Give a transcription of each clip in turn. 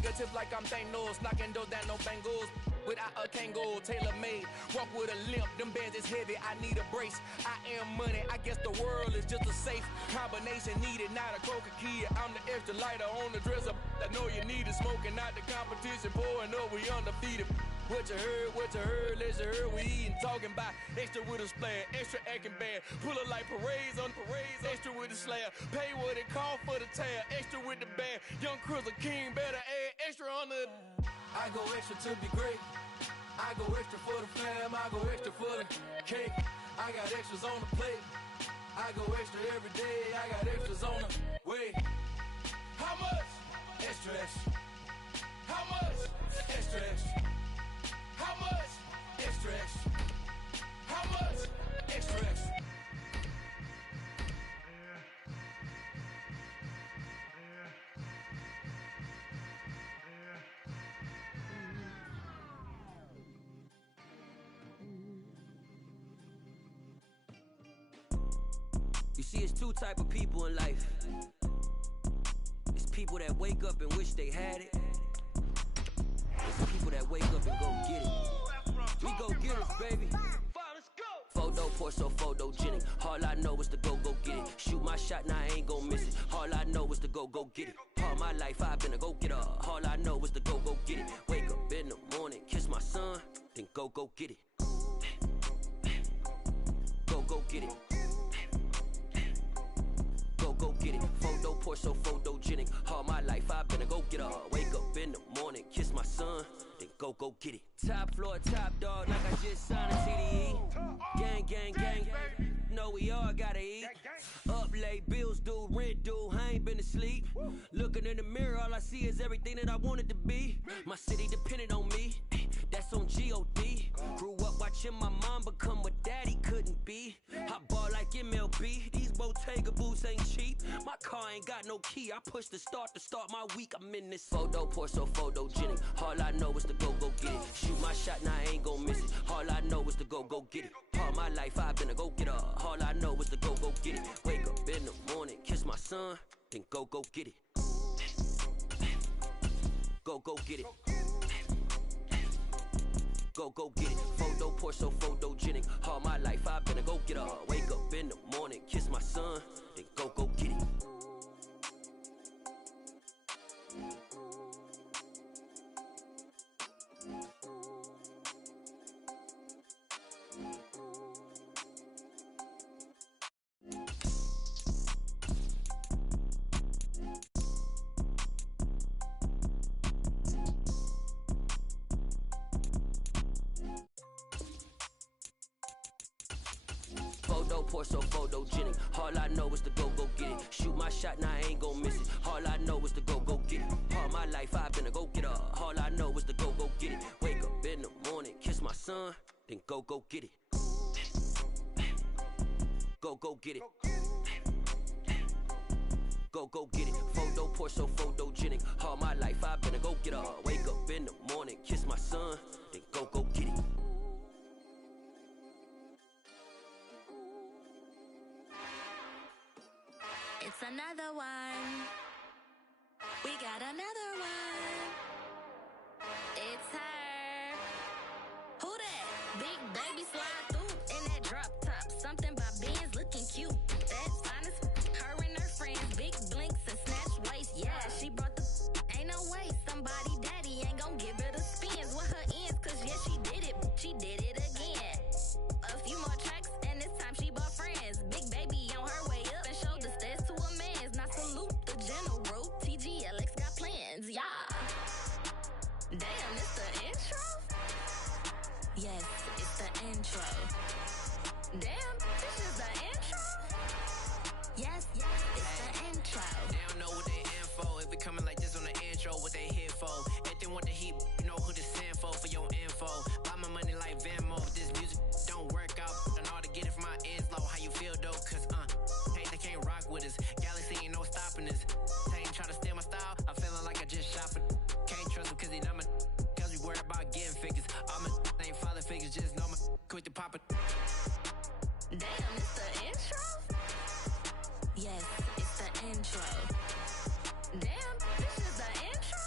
fingertips like I'm Thanos, knocking doors down, no bangles. Without a Kangol, tailor-made. Walk with a limp, them bands is heavy, I need a brace. I am money, I guess the world is just a safe combination needed, not a coca key. I'm the extra lighter on the dresser. I know you need it, smoking out the competition, pouring up, we undefeated. What you heard, let's hear we eating, talking about extra with a splash, extra acting bad. Pull up like parades on parades, extra with the slab. Pay what it cost for the tab, extra with the band. Young Cruz a king, better add extra on the. I go extra to be great. I go extra for the fam, I go extra for the cake. I got extras on the plate. I go extra every day, I got extras on the way. How much? Extra, extra. How much? Extra, extra. How much? Extra, extra. How much? Extra, extra. You see, it's two type of people in life. It's people that wake up and wish they had it. It's people that wake up and go get it. We go get it, baby. Photo poor, so photogenic. All I know is to go get it. Shoot my shot, now I ain't gon' miss it. All I know is to go get it. All my life I've been a go-getter. All I know is to go get it. Wake up in the morning, kiss my son, then go get it. Go get it. Go get it. Photo poor, so photogenic. All my life I've been a go-getter. Wake up in the morning, kiss my son, then go get it. Top floor, top dog, like I just signed a CDE. Gang, gang, gang. Know we all gotta eat. Up late, bills due, rent due, I ain't been asleep. Looking in the mirror, all I see is everything that I wanted to be. My city depended on me, that's on G.O.D. Grew up watching my mom become what daddy couldn't be. I ball like MLB, these Bottega boots ain't cheap. My car ain't got no key, I push the start to start my week. I'm in this photo poor, so photogenic. All I know is to go get it. Shoot my shot, now I ain't gon' miss it. All I know is to go get it. All my life I've been a go-getter. All I know is to go get it. Wake up in the morning, kiss my son, then go get it. Go get it. Go get it. Photo poor, so photogenic. All my life I've been a go-getter. Wake up in the morning, kiss my son, then go get it. Photo poor, so photogenic. All I know is to go get it. Shoot my shot, now I ain't gon' miss it. All I know is to go get it. All my life I've been a go-getter. All I know is to go get it. Wake up in the morning, kiss my son, then go get it. Go get it. Go get it. Photo poor, so photogenic. All my life I've been a go-getter. Wake up in the morning, kiss my son, then go get it. It's another one. We got another one. It's her. Who that? Big baby slide through in that drop top. Something by Benz looking cute. That's honest. Her and her friends, big blinks and snatch waist. Yeah, she brought the. Ain't no way somebody daddy ain't gon' give her the spins with her ends. Cause yeah, she did it. She did it again. A few more tracks and this time she bought friends. Big baby on her way up and showed the stairs to a man's. Now salute the general. TGLX got plans, yeah. Damn, it's the intro? Yes, it's the intro. Damn, this is the intro? Yes, it's the intro. They don't know what they info. If we coming like this on the intro, what they here for? If they want the heat, you know who to send for your info. Buy my money like Venmo. If this music don't work out, I know how to get it from my ends low. How you feel though? Cause hey, they can't rock with us. Galaxy ain't no stopping us. They ain't trying to steal my style. I'm feeling like I just shot for. Can't trust him cause he dumb. Cause we worried about getting figures. All my ain't father figures, just know my quick to pop it. Damn, it's the intro? Yes, it's the intro. Damn, this is the intro?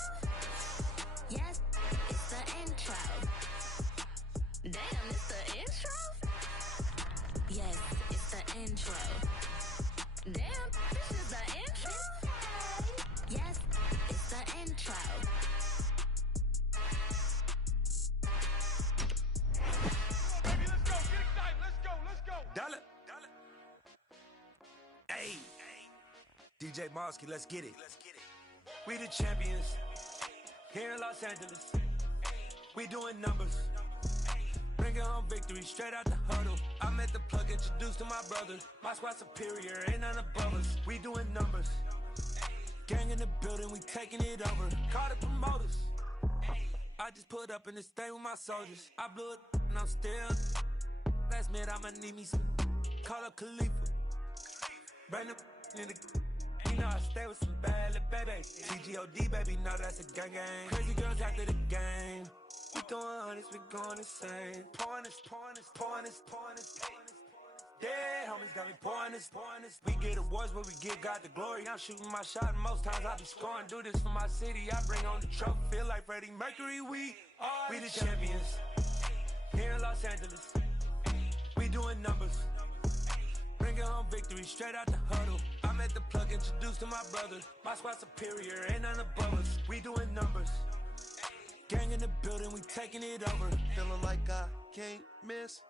DJ Mosky, let's get it. We the champions here in Los Angeles. We doing numbers. Bringing home victory straight out the huddle. I'm at the plug, introduced to my brother. My squad superior, ain't none above us. We doing numbers. Gang in the building, we taking it over. Call the promoters. I just put up in this thing with my soldiers. I blew it and I'm still. Last minute I'ma need me some. Call up Khalifa. Bring them in the. You know I stay with some bad little baby. TGOD baby, know that's a gang gang. Crazy girls after the game. We throwing hundreds, we going insane. Pouring this. Yeah, homies got me pouring this. We get awards, but we give God the glory. I'm shooting my shot, and most times I be scoring. Do this for my city, I bring on the trophy. Feel like Freddie Mercury, we the champions. Here in Los Angeles, we doing numbers. Bringing home victory straight out the huddle. I'm at the plug, introduced to my brother. My squad superior, ain't none above us. We doing numbers. Gang in the building, we taking it over. Feeling like I can't miss.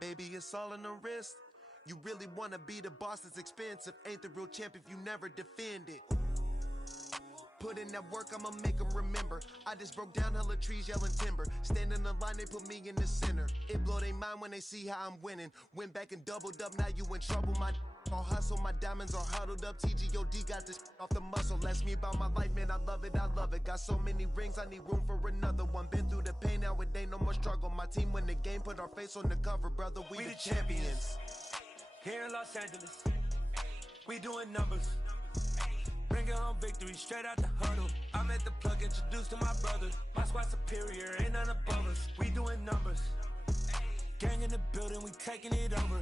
Baby, it's all in the wrist. You really wanna be the boss, it's expensive. Ain't the real champ if you never defend it. Put in that work, I'ma make them remember. I just broke down hella trees, yelling timber. Stand in the line, they put me in the center. It blow their mind when they see how I'm winning. Went back and doubled up, now you in trouble. My all hustle, my diamonds are huddled up. TGOD got this off the muscle. Ask me about my life, man, I love it. Got so many rings, I need room for another one. Been through the pain, now it ain't no more struggle. My team win the game, put our face on the cover, brother. We the champions. Here in Los Angeles, we doing numbers. Bringing home victory straight out the huddle. I'm at the plug, introduced to my brother. My squad superior, ain't none above us. We doing numbers. Gang in the building, we taking it over.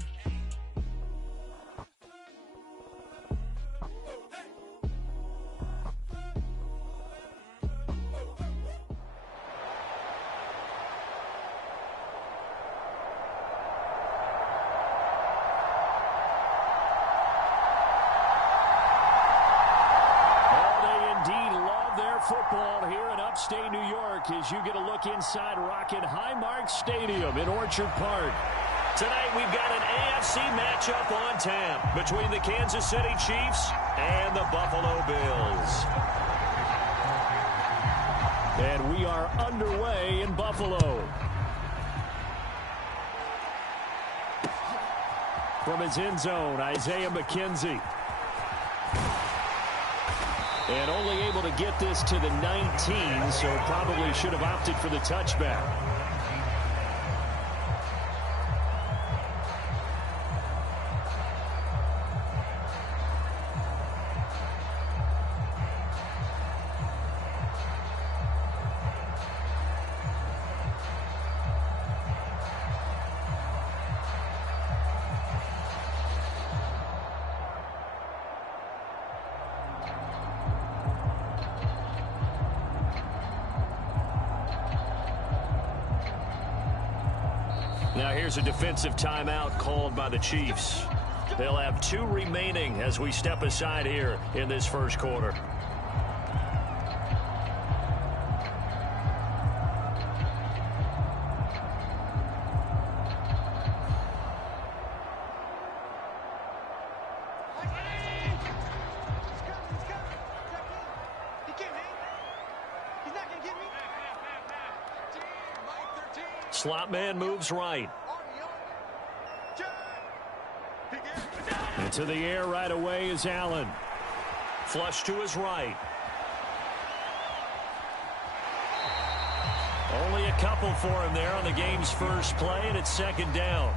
Football here in upstate New York as you get a look inside Rocket Highmark Stadium in Orchard Park. Tonight we've got an AFC matchup on tap between the Kansas City Chiefs and the Buffalo Bills. And we are underway in Buffalo. From his end zone, Isaiah McKenzie. And only able to get this to the 19, so probably should have opted for the touchback. Now here's a defensive timeout called by the Chiefs. They'll have 2 remaining as we step aside here in this first quarter. Slot man moves right. Into the air right away is Allen. Flush to his right. Only a couple for him there on the game's first play, and it's second down.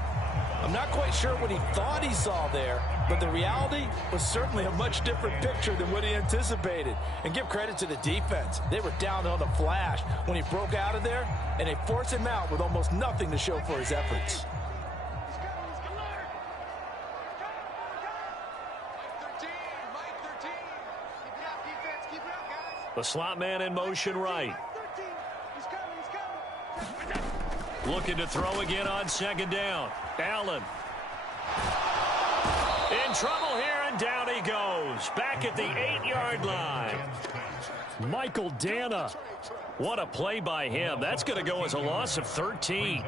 I'm not quite sure what he thought he saw there, but the reality was certainly a much different picture than what he anticipated. And give credit to the defense. They were down on the flash when he broke out of there, and they forced him out with almost nothing to show for his efforts. The slot man in motion right. Looking to throw again on second down. Allen. In trouble here, and down he goes. Back at the 8-yard line. Michael Dana. What a play by him. That's going to go as a loss of 13.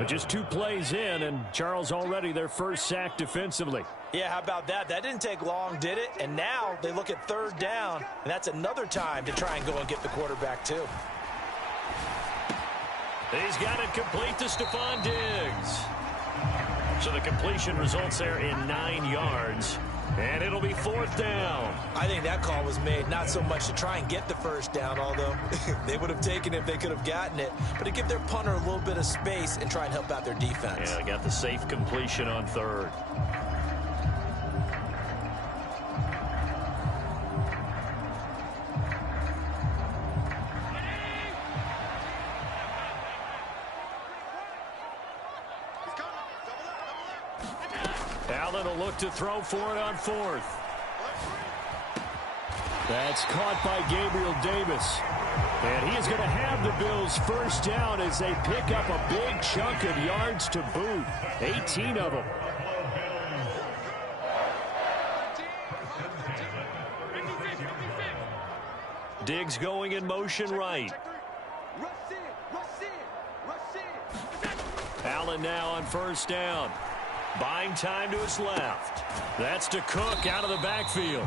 But just 2 plays in, and Charles already their first sack defensively. Yeah, how about that? That didn't take long, did it? And now they look at 3rd down, and that's another time to try and go and get the quarterback too. He's got it complete to Stephon Diggs. So the completion results there in 9 yards. And it'll be 4th down. I think that call was made not so much to try and get the first down, although they would have taken it if they could have gotten it, but to give their punter a little bit of space and try and help out their defense. Yeah, got the safe completion on 3rd. Allen will look to throw for it on 4th. That's caught by Gabriel Davis. And he is going to have the Bills first down as they pick up a big chunk of yards to boot. 18 of them. Diggs going in motion right. Allen now on first down. Buying time to his left. That's to Cook out of the backfield.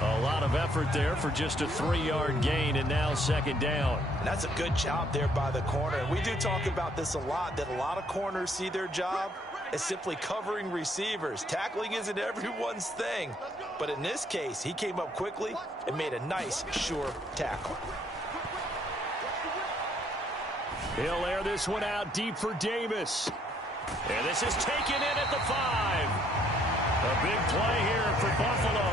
A lot of effort there for just a 3-yard gain, and now 2nd down. And that's a good job there by the corner. And we do talk about this a lot, that a lot of corners see their job as simply covering receivers. Tackling isn't everyone's thing. But in this case, he came up quickly and made a nice, sure tackle. He'll air this one out deep for Davis. And this is taken in at the 5. A big play here for Buffalo.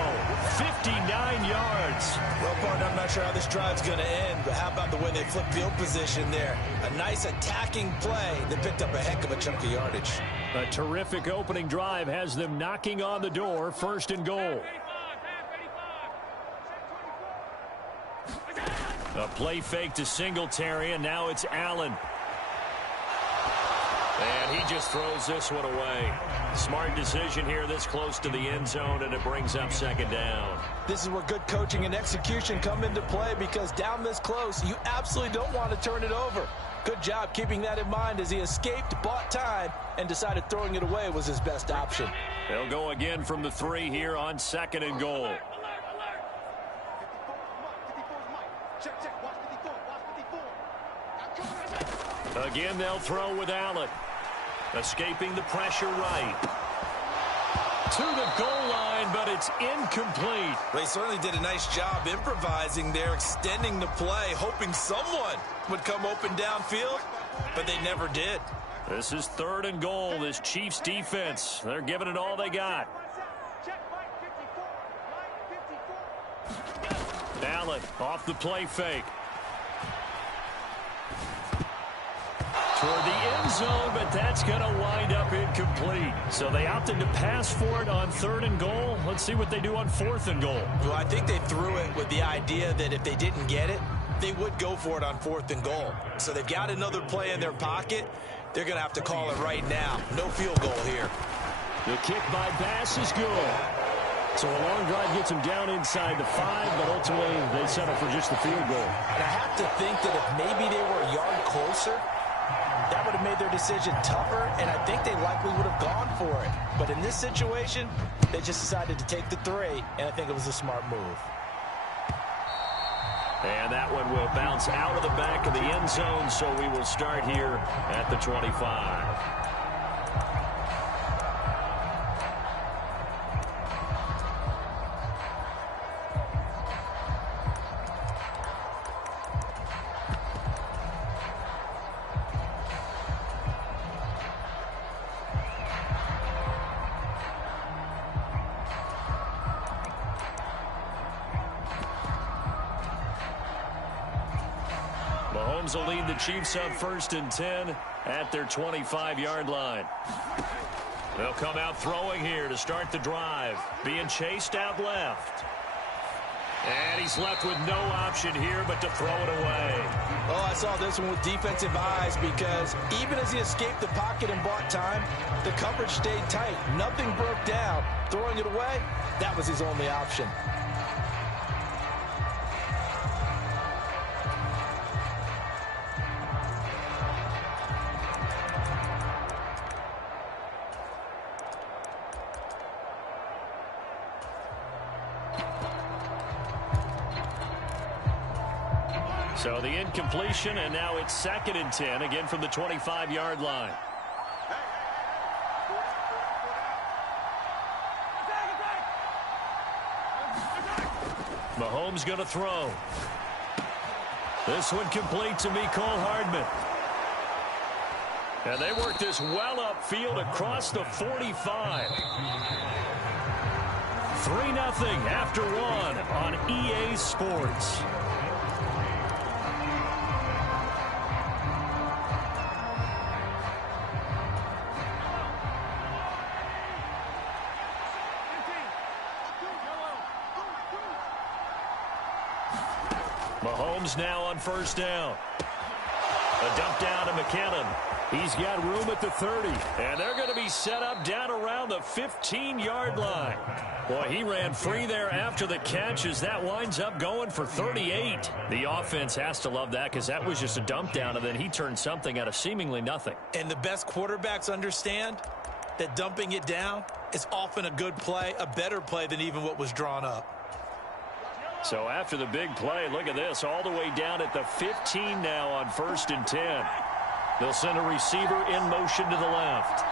59 yards. Well, partner, I'm not sure how this drive's going to end, but how about the way they flipped field position there? A nice attacking play that picked up a heck of a chunk of yardage. A terrific opening drive has them knocking on the door. 1st and goal. A play fake to Singletary, and now it's Allen. And he just throws this one away. Smart decision here this close to the end zone, and it brings up 2nd down. This is where good coaching and execution come into play, because down this close, you absolutely don't want to turn it over. Good job keeping that in mind as he escaped, bought time, and decided throwing it away was his best option. They'll go again from the 3 here on 2nd and goal. Again, they'll throw with Allen. Escaping the pressure right. To the goal line, but it's incomplete. They certainly did a nice job improvising there, extending the play, hoping someone would come open downfield, but they never did. This is 3rd and goal. This Chiefs defense, they're giving it all they got. Allen off the play fake. Toward the end zone, but that's going to wind up incomplete. So they opted to pass for it on 3rd and goal. Let's see what they do on 4th and goal. Well, I think they threw it with the idea that if they didn't get it, they would go for it on 4th and goal. So they've got another play in their pocket. They're going to have to call it right now. No field goal here. The kick by Bass is good. So a long drive gets them down inside the 5, but ultimately they settle for just the field goal. And I have to think that if maybe they were a yard closer, that would have made their decision tougher, and I think they likely would have gone for it. But in this situation, they just decided to take the 3, and I think it was a smart move. And that one will bounce out of the back of the end zone, so we will start here at the 25. Mahomes will lead the Chiefs up 1st and 10 at their 25-yard line. They'll come out throwing here to start the drive. Being chased out left. And he's left with no option here but to throw it away. Oh, I saw this one with defensive eyes, because even as he escaped the pocket and bought time, the coverage stayed tight. Nothing broke down. Throwing it away, that was his only option. So the incompletion, and now it's 2nd and 10, again from the 25-yard line. Mahomes going to throw. This one complete to Mecole Hardman. And they work this well upfield across the 45. 3-0 after 1 on EA Sports. Mahomes now on 1st down. A dump down to McKinnon. He's got room at the 30. And they're going to be set up down around the 15-yard line. Boy, he ran free there after the catch as that winds up going for 38. The offense has to love that because that was just a dump down, and then he turned something out of seemingly nothing. And the best quarterbacks understand that dumping it down is often a good play, a better play than even what was drawn up. So after the big play, look at this, all the way down at the 15 now on 1st and 10. They'll send a receiver in motion to the left.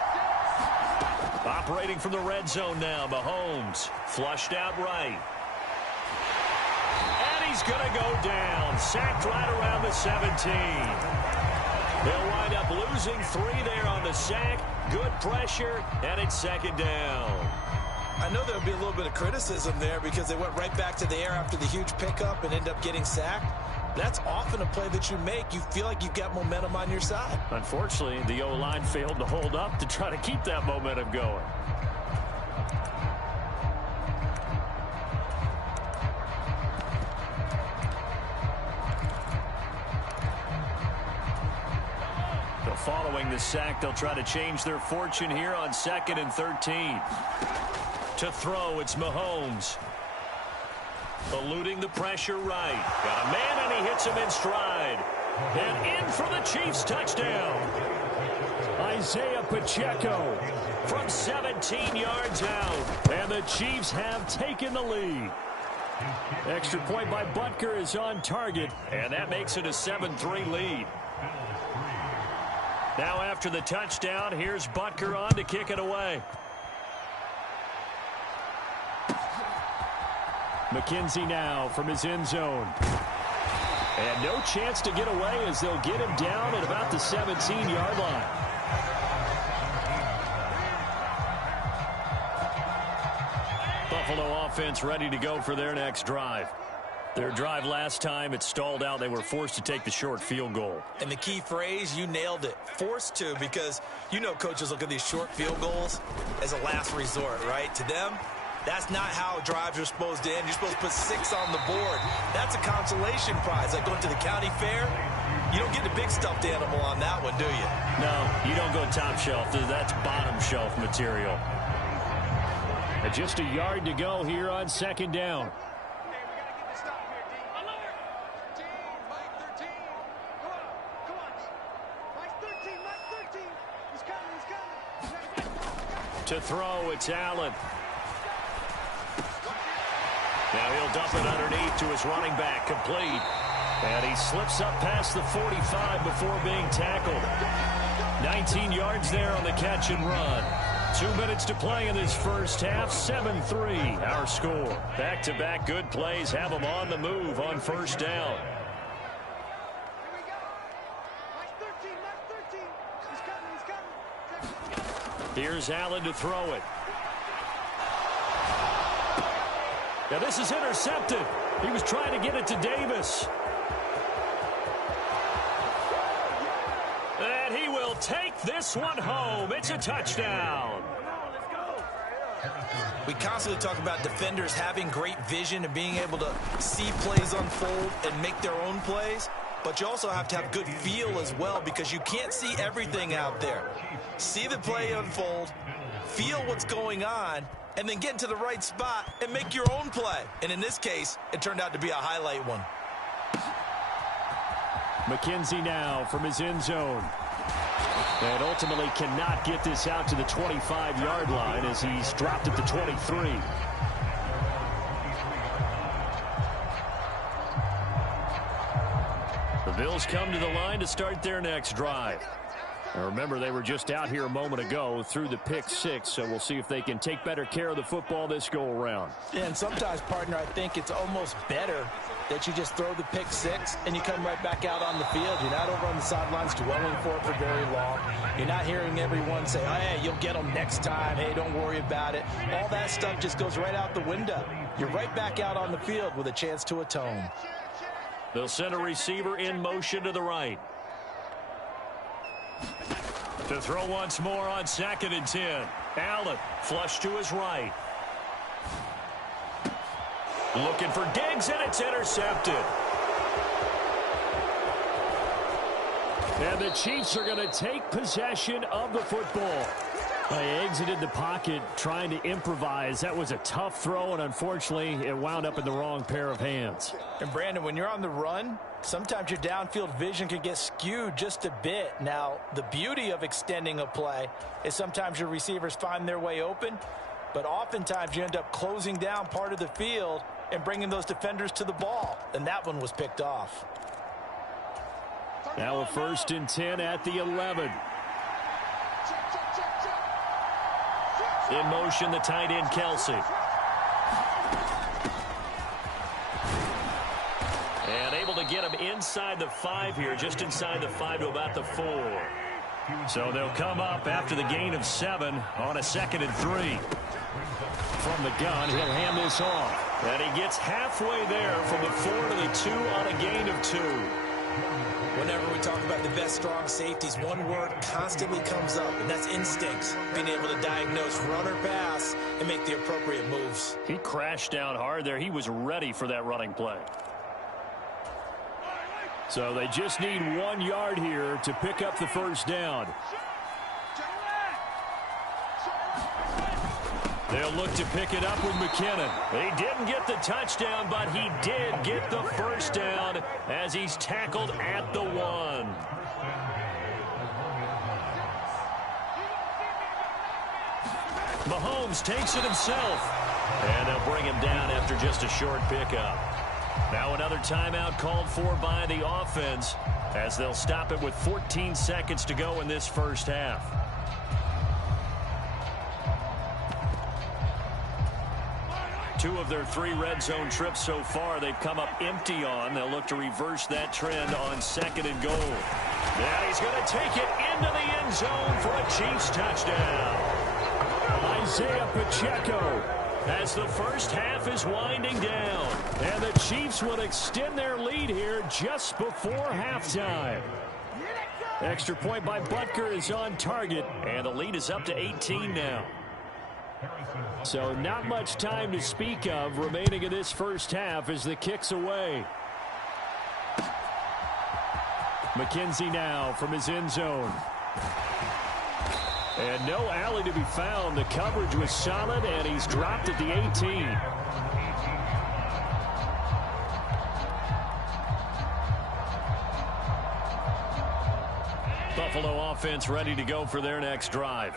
Operating from the red zone now, Mahomes flushed out right. And he's going to go down, sacked right around the 17. They'll wind up losing 3 there on the sack. Good pressure, and it's 2nd down. I know there'll be a little bit of criticism there because they went right back to the air after the huge pickup and end up getting sacked. That's often a play that you make. You feel like you've got momentum on your side. Unfortunately, the O-line failed to hold up to try to keep that momentum going. So following the sack, they'll try to change their fortune here on 2nd and 13. To throw, it's Mahomes. Eluding the pressure right. Got a man, and he hits him in stride. And in for the Chiefs touchdown. Isaiah Pacheco from 17 yards out. And the Chiefs have taken the lead. Extra point by Butker is on target. And that makes it a 7-3 lead. Now after the touchdown, here's Butker on to kick it away. McKenzie now from his end zone. And no chance to get away as they'll get him down at about the 17-yard line. Buffalo offense ready to go for their next drive. Their drive last time, it stalled out. They were forced to take the short field goal. And the key phrase, you nailed it. Forced to, because you know coaches look at these short field goals as a last resort, right? To them, that's not how drives are supposed to end. You're supposed to put 6 on the board. That's a consolation prize. Like going to the county fair, you don't get the big stuffed animal on that one, do you? No, you don't go top shelf. That's bottom shelf material. And just a yard to go here on 2nd down. To throw, it's Allen. Now he'll dump it underneath to his running back, complete. And he slips up past the 45 before being tackled. 19 yards there on the catch and run. 2 minutes to play in this first half. 7-3 our score. Back-to-back good plays have them on the move on 1st down. Here's Allen to throw it. Now this is intercepted. He was trying to get it to Davis. And he will take this one home. It's a touchdown. We constantly talk about defenders having great vision and being able to see plays unfold and make their own plays. But you also have to have good feel as well, because you can't see everything out there. See the play unfold, feel what's going on, and then get into the right spot and make your own play. And in this case, it turned out to be a highlight one. McKenzie now from his end zone. And ultimately cannot get this out to the 25-yard line as he's dropped at the 23. The Bills come to the line to start their next drive. Now remember, they were just out here a moment ago through the pick 6, so we'll see if they can take better care of the football this go-around. Yeah, and sometimes, partner, I think it's almost better that you just throw the pick 6 and you come right back out on the field. You're not over on the sidelines dwelling for it for very long. You're not hearing everyone say, oh, hey, you'll get them next time. Hey, don't worry about it. All that stuff just goes right out the window. You're right back out on the field with a chance to atone. They'll send a receiver in motion to the right. To throw once more on 2nd and 10. Allen flush to his right. Looking for Diggs, and it's intercepted. And the Chiefs are going to take possession of the football. They exited the pocket trying to improvise. That was a tough throw, and unfortunately, it wound up in the wrong pair of hands. And, Brandon, when you're on the run, sometimes your downfield vision can get skewed just a bit. Now, the beauty of extending a play is sometimes your receivers find their way open, but oftentimes you end up closing down part of the field and bringing those defenders to the ball, and that one was picked off. Now a 1st and 10 at the 11. In motion, the tight end, Kelsey. And able to get him inside the 5 here, just inside the 5 to about the 4. So they'll come up after the gain of 7 on a 2nd and 3. From the gun, he'll hand this off. And he gets halfway there from the 4 to the 2 on a gain of 2. Whenever we talk about the best strong safeties, one word constantly comes up, and that's instincts. Being able to diagnose run or pass and make the appropriate moves. He crashed down hard there. He was ready for that running play. So they just need 1 yard here to pick up the 1st down. They'll look to pick it up with McKinnon. He didn't get the touchdown, but he did get the 1st down as he's tackled at the 1. Mahomes takes it himself. And they'll bring him down after just a short pickup. Now another timeout called for by the offense as they'll stop it with 14 seconds to go in this first half. Two of their 3 red zone trips so far they've come up empty on. They'll look to reverse that trend on 2nd and goal. And he's going to take it into the end zone for a Chiefs touchdown. Isaiah Pacheco as the first half is winding down. And the Chiefs will extend their lead here just before halftime. Extra point by Butker is on target, and the lead is up to 18 now. So not much time to speak of remaining in this first half as the kick's away. McKenzie now from his end zone. And no alley to be found. The coverage was solid, and he's dropped at the 18. Buffalo offense ready to go for their next drive.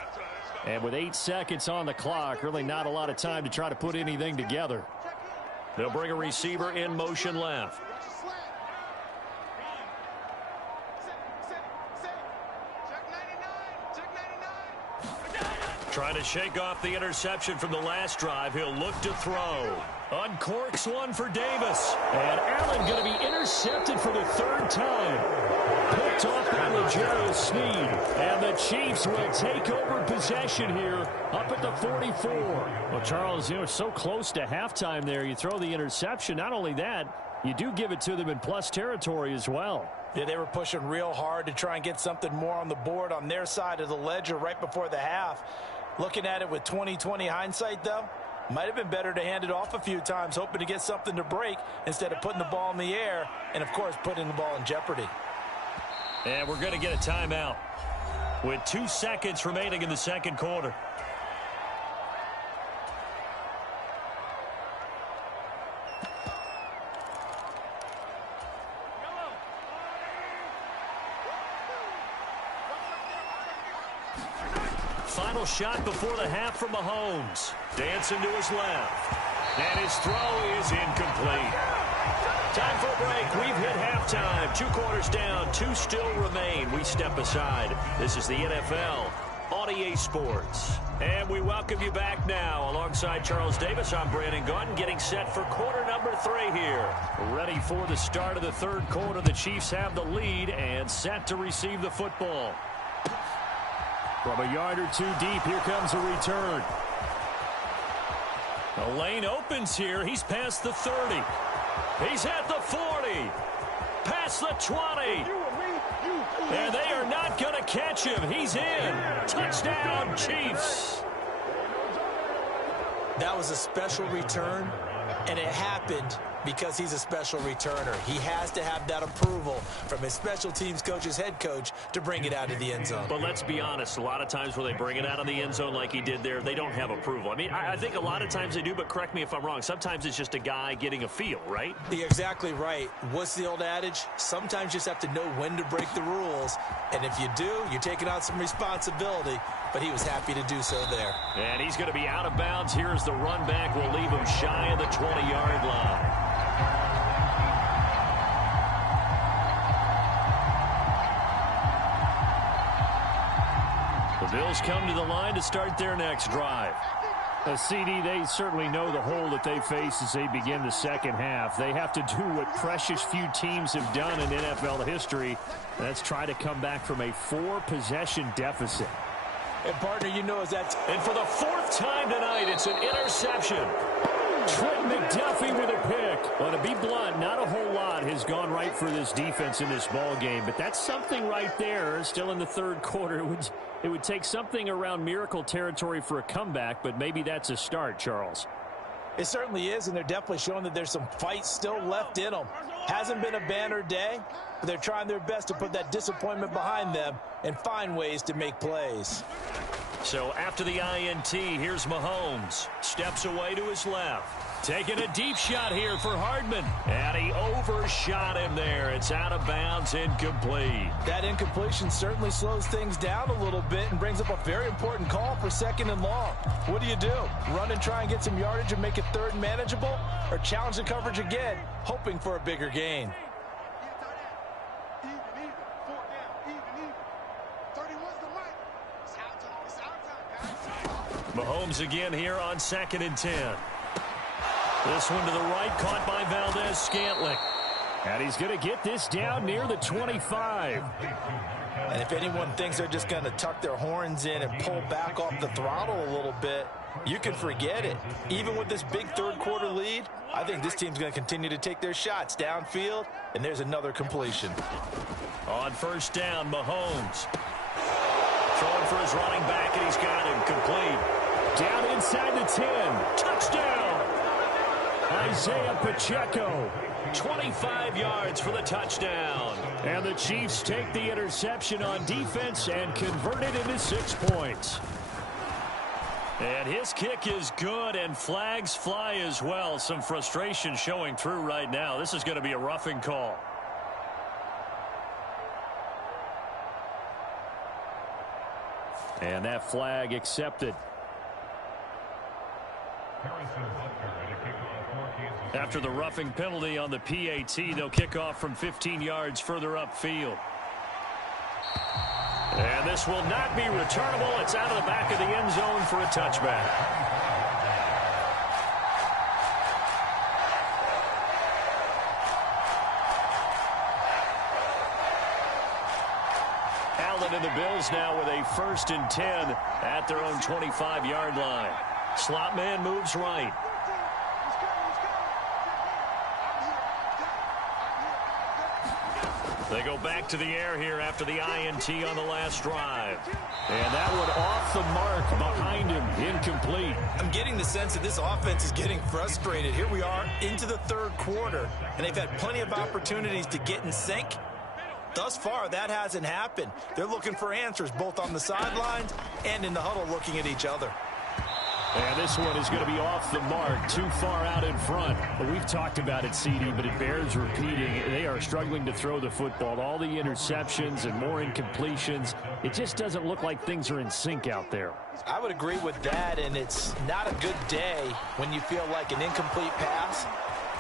And with 8 seconds on the clock, really not a lot of time to try to put anything together. They'll bring a receiver in motion left. Trying to shake off the interception from the last drive. He'll look to throw. Uncorks one for Davis. And Allen going to be intercepted for the 3rd time. Picked off by L'Jarius Sneed. And the Chiefs will take over possession here up at the 44. Well, Charles, you know, it's so close to halftime there. You throw the interception. Not only that, you do give it to them in plus territory as well. Yeah, they were pushing real hard to try and get something more on the board on their side of the ledger right before the half. Looking at it with 20/20 hindsight, though, might have been better to hand it off a few times, hoping to get something to break instead of putting the ball in the air and, of course, putting the ball in jeopardy. And we're going to get a timeout with 2 seconds remaining in the second quarter. Final shot before the half from Mahomes. Dancing to his left. And his throw is incomplete. Time for a break. We've hit halftime. 2 quarters down. 2 still remain. We step aside. This is the NFL on EA Sports. And we welcome you back now. Alongside Charles Davis, I'm Brandon Gaudin, getting set for quarter number 3 here. Ready for the start of the third quarter. The Chiefs have the lead and set to receive the football. From a yard or 2 deep, here comes a return. The lane opens here. He's past the 30. He's at the 40. Past the 20. And they are not going to catch him. He's in. Touchdown, Chiefs. That was a special return, and it happened because he's a special returner. He has to have that approval from his special teams coach's head coach to bring it out of the end zone. But let's be honest, a lot of times when they bring it out of the end zone like he did there, they don't have approval. I mean, I think a lot of times they do, but correct me if I'm wrong. Sometimes it's just a guy getting a feel, right? You're exactly right. What's the old adage? Sometimes you just have to know when to break the rules. And if you do, you're taking on some responsibility. But he was happy to do so there. And he's going to be out of bounds. Here's the run back. We'll leave him shy of the 20-yard line. The Bills come to the line to start their next drive. CD, they certainly know the hole that they face as they begin the second half. They have to do what precious few teams have done in NFL history. That's try to come back from a 4-possession deficit. And, partner, you know that. And for the 4th time tonight, it's an interception. Trent McDuffie with a pick. Well, to be blunt, not a whole lot has gone right for this defense in this ball game, but that's something right there. Still in the third quarter. It would take something around miracle territory for a comeback, but maybe that's a start, Charles. It certainly is, and they're definitely showing that there's some fight still left in them. Hasn't been a banner day, but they're trying their best to put that disappointment behind them and find ways to make plays. So after the INT, here's Mahomes. Steps away to his left. Taking a deep shot here for Hardman. And he overshot him there. It's out of bounds, incomplete. That incompletion certainly slows things down a little bit and brings up a very important call for 2nd and long. What do? Run and try and get some yardage and make it 3rd and manageable? Or challenge the coverage again, hoping for a bigger gain? Mahomes again here on 2nd and 10. This one to the right, caught by Valdez-Scantling. And he's going to get this down near the 25. And if anyone thinks they're just going to tuck their horns in and pull back off the throttle a little bit, you can forget it. Even with this big third quarter lead, I think this team's going to continue to take their shots downfield, and there's another completion. On 1st down, Mahomes. Throwing for his running back, and he's got him complete. Down inside the 10. Touchdown! Isaiah Pacheco. 25 yards for the touchdown. And the Chiefs take the interception on defense and convert it into 6 points. And his kick is good, and flags fly as well. Some frustration showing through right now. This is going to be a roughing call. And that flag accepted. After the roughing penalty on the PAT, they'll kick off from 15 yards further upfield. And this will not be returnable. It's out of the back of the end zone for a touchback. Allen and the Bills now with a 1st and 10 at their own 25-yard line. Slot man moves right. They go back to the air here after the INT on the last drive. And that one off the mark behind him. Incomplete. I'm getting the sense that this offense is getting frustrated. Here we are into the third quarter, and they've had plenty of opportunities to get in sync. Thus far, that hasn't happened. They're looking for answers both on the sidelines and in the huddle looking at each other. And this one is going to be off the mark, too far out in front. But we've talked about it, CD, but it bears repeating. They are struggling to throw the football. All the interceptions and more incompletions. It just doesn't look like things are in sync out there. I would agree with that, and it's not a good day when you feel like an incomplete pass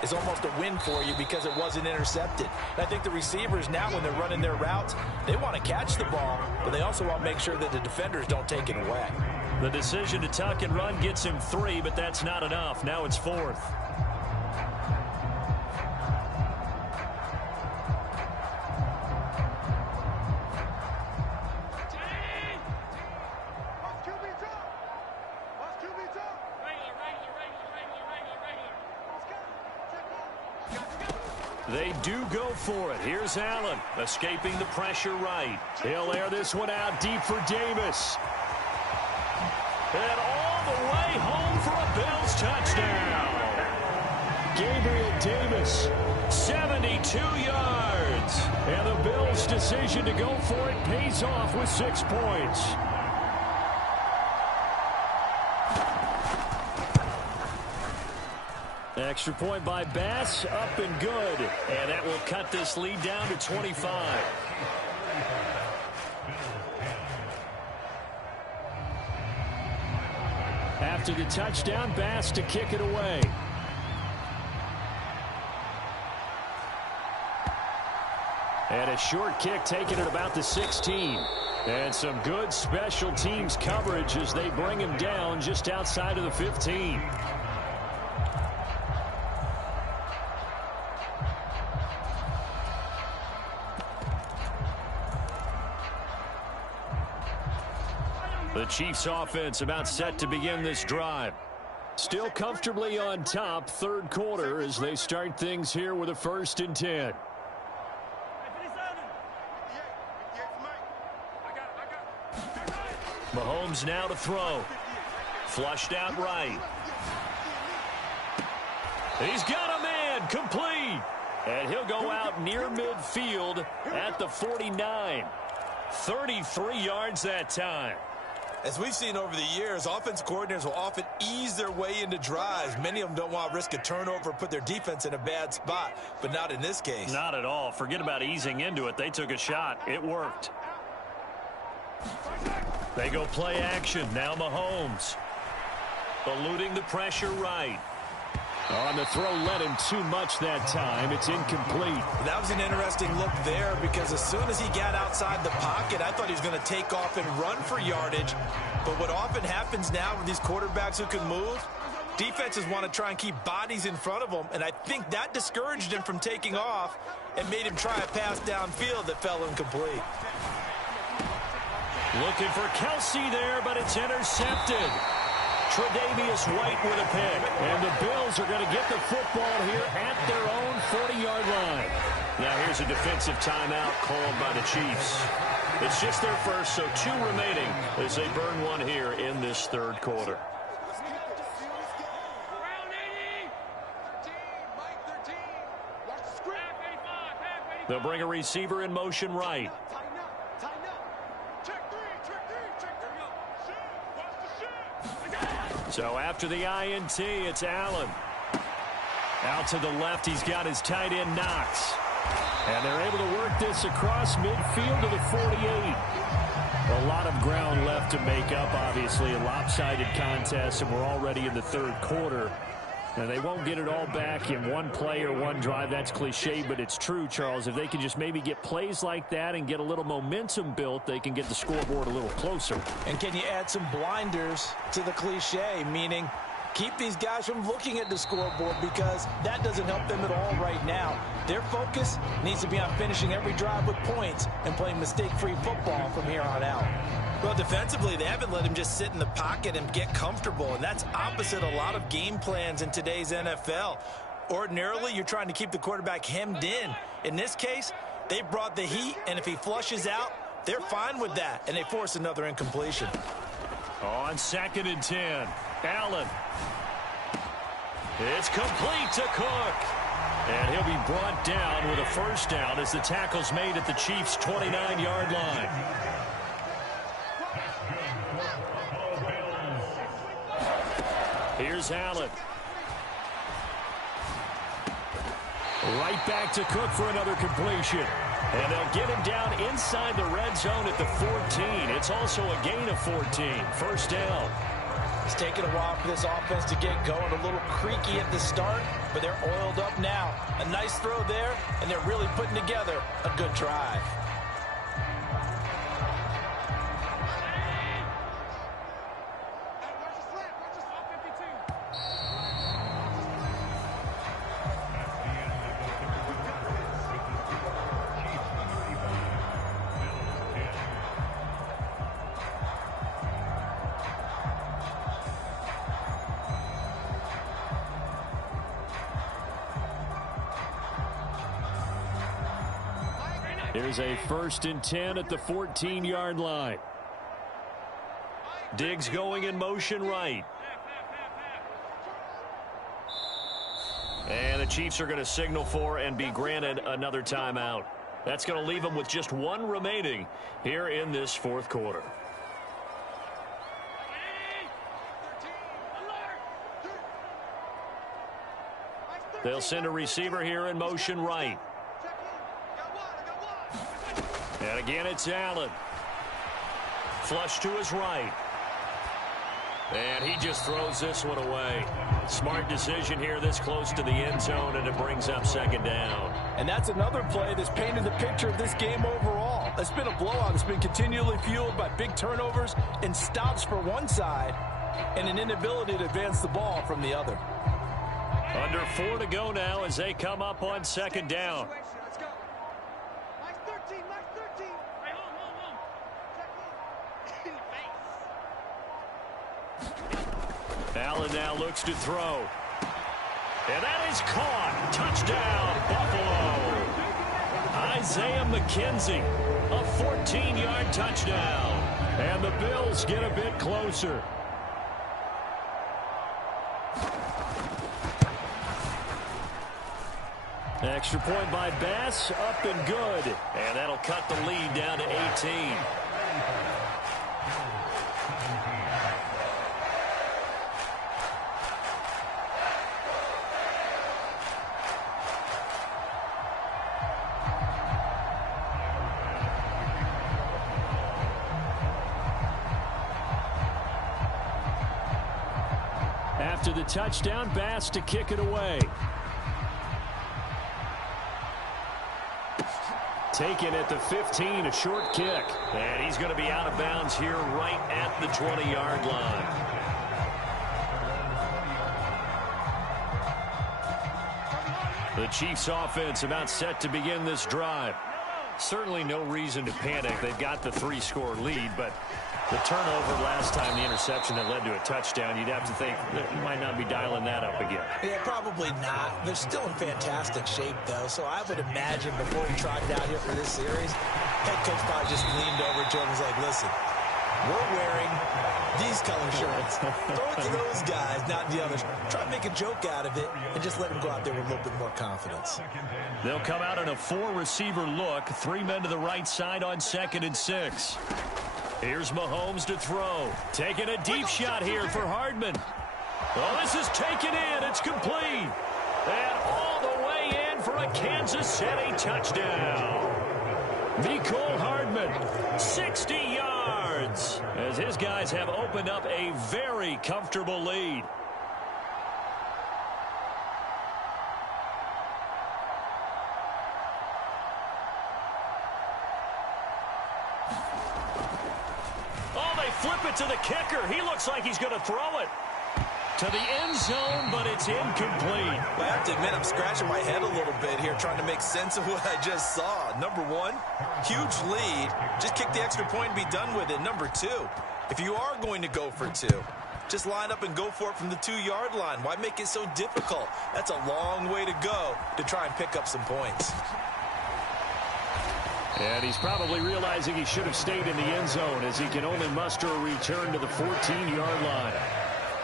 is almost a win for you because it wasn't intercepted. And I think the receivers now, when they're running their routes, they want to catch the ball, but they also want to make sure that the defenders don't take it away. The decision to tuck and run gets him 3, but that's not enough. Now it's 4th. They do go for it. Here's Allen, escaping the pressure right. He'll air this one out deep for Davis. And all the way home for a Bills touchdown. Gabriel Davis, 72 yards. And the Bills' decision to go for it pays off with 6 points. Extra point by Bass, up and good. And that will cut this lead down to 25. After the touchdown, Bass to kick it away. And a short kick taken at about the 16. And some good special teams coverage as they bring him down just outside of the 15. The Chiefs offense about set to begin this drive. Still comfortably on top, third quarter as they start things here with a 1st and 10. Mahomes now to throw. Flushed out right. He's got a man, complete. And he'll go out near midfield at the 49. 33 yards that time. As we've seen over the years, offensive coordinators will often ease their way into drives. Many of them don't want to risk a turnover or put their defense in a bad spot, but not in this case. Not at all. Forget about easing into it. They took a shot. It worked. They go play action. Now Mahomes. Eluding the pressure right. On the throw, led him too much that time. It's incomplete. That was an interesting look there because as soon as he got outside the pocket, I thought he was going to take off and run for yardage. But what often happens now with these quarterbacks who can move, defenses want to try and keep bodies in front of them, and I think that discouraged him from taking off and made him try a pass downfield that fell incomplete. Looking for Kelsey there, but it's intercepted. Tre'Davious White with a pick. And the Bills are going to get the football here at their own 40-yard line. Now here's a defensive timeout called by the Chiefs. It's just their first, so 2 remaining as they burn one here in this third quarter. They'll bring a receiver in motion right. So after the INT, it's Allen. Out to the left, he's got his tight end Knox. And they're able to work this across midfield to the 48. A lot of ground left to make up, obviously. A lopsided contest, and we're already in the third quarter. And they won't get it all back in one play or one drive. That's cliche, but it's true, Charles. If they can just maybe get plays like that and get a little momentum built, they can get the scoreboard a little closer. And can you add some blinders to the cliche, meaning keep these guys from looking at the scoreboard because that doesn't help them at all right now. Their focus needs to be on finishing every drive with points and playing mistake-free football from here on out. Well, defensively, they haven't let him just sit in the pocket and get comfortable, and that's opposite a lot of game plans in today's NFL. Ordinarily, you're trying to keep the quarterback hemmed in. In this case, they brought the heat, and if he flushes out, they're fine with that, and they force another incompletion. On 2nd and 10, Allen. It's complete to Cook. And he'll be brought down with a first down as the tackle's made at the Chiefs' 29-yard line. Here's Allen. Right back to Cook for another completion. And they'll get him down inside the red zone at the 14. It's also a gain of 14. First down. It's taken a while for this offense to get going. A little creaky at the start, but they're oiled up now. A nice throw there, and they're really putting together a good drive. Here's a 1st and 10 at the 14-yard line. Diggs going in motion right. And the Chiefs are going to signal for and be granted another timeout. That's going to leave them with just one remaining here in this 4th quarter. They'll send a receiver here in motion right. And again, it's Allen. Flush to his right. And he just throws this one away. Smart decision here this close to the end zone, and it brings up 2nd down. And that's another play that's painted the picture of this game overall. It's been a blowout. It's been continually fueled by big turnovers and stops for one side and an inability to advance the ball from the other. Under 4 to go now as they come up on 2nd down. Allen now looks to throw. And that is caught. Touchdown, Buffalo. Isaiah McKenzie, a 14-yard touchdown. And the Bills get a bit closer. Extra point by Bass, up and good. And that'll cut the lead down to 18. After the touchdown, Bass to kick it away. Taken at the 15, a short kick. And he's going to be out of bounds here right at the 20-yard line. The Chiefs offense about set to begin this drive. Certainly no reason to panic. They've got the 3-score lead, but the turnover last time, the interception that led to a touchdown, you'd have to think that you might not be dialing that up again. Yeah, probably not. They're still in fantastic shape, though, so I would imagine before he trotted out here for this series, head coach probably just leaned over to him and was like, listen, we're wearing these color shirts. Throw it to those guys, not the others. Try to make a joke out of it and just let them go out there with a little bit more confidence. They'll come out in a 4-receiver look. 3 men to the right side on 2nd and 6. Here's Mahomes to throw. Taking a deep shot here for Hardman. Oh, this is taken in. It's complete. And all the way in for a Kansas City touchdown. Mecole Hardman, 60 yards, as his guys have opened up a very comfortable lead. Flip it to the kicker. He looks like he's going to throw it to the end zone, but it's incomplete. Well, I have to admit, I'm scratching my head a little bit here trying to make sense of what I just saw. Number one, huge lead. Just kick the extra point and be done with it. Number two, if you are going to go for 2, just line up and go for it from the 2-yard line. Why make it so difficult? That's a long way to go to try and pick up some points. And he's probably realizing he should have stayed in the end zone as he can only muster a return to the 14-yard line.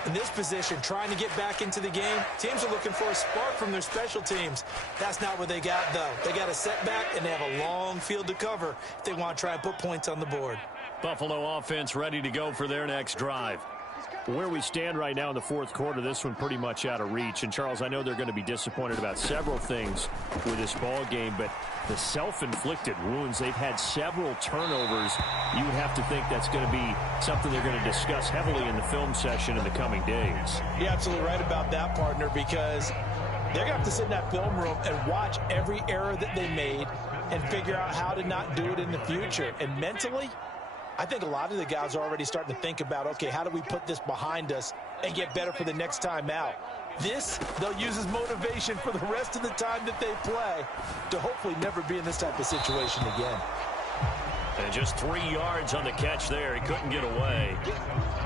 In this position, trying to get back into the game, teams are looking for a spark from their special teams. That's not what they got, though. They got a setback, and they have a long field to cover if they want to try and put points on the board. Buffalo offense ready to go for their next drive. Where we stand right now in the fourth quarter, this one pretty much out of reach. And, Charles, I know they're going to be disappointed about several things with this ball game, but the self-inflicted wounds, they've had several turnovers. You would have to think that's going to be something they're going to discuss heavily in the film session in the coming days. You're absolutely right about that, partner, because they're going to have to sit in that film room and watch every error that they made and figure out how to not do it in the future. And mentally, I think a lot of the guys are already starting to think about, okay, how do we put this behind us and get better for the next time out? This, they'll use as motivation for the rest of the time that they play to hopefully never be in this type of situation again. And just 3 yards on the catch there. He couldn't get away.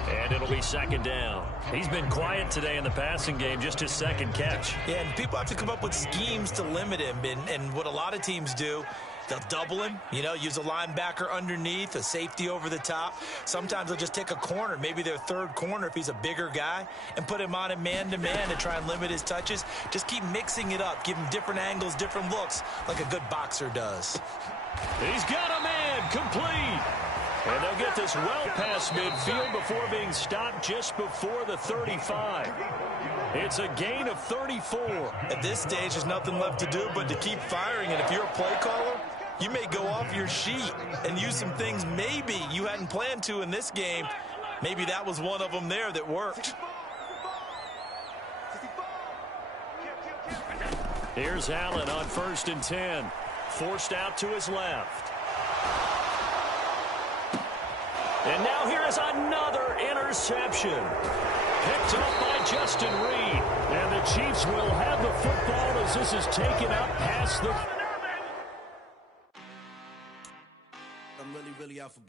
And it'll be second down. He's been quiet today in the passing game, just his second catch. Yeah, and people have to come up with schemes to limit him. And what a lot of teams do, they'll double him, use a linebacker underneath, a safety over the top. Sometimes they'll just take a corner, maybe their third corner if he's a bigger guy, and put him on a man-to-man to try and limit his touches. Just keep mixing it up, give him different angles, different looks, like a good boxer does. He's got a man, complete. And they'll get this well past midfield before being stopped just before the 35. It's a gain of 34. At this stage, there's nothing left to do but to keep firing. And if you're a play caller, you may go off your sheet and use some things maybe you hadn't planned to in this game. Maybe that was one of them there that worked. Here's Allen on 1st and 10. Forced out to his left. And now here is another interception. Picked up by Justin Reed. And the Chiefs will have the football as this is taken up past the... I'm really out for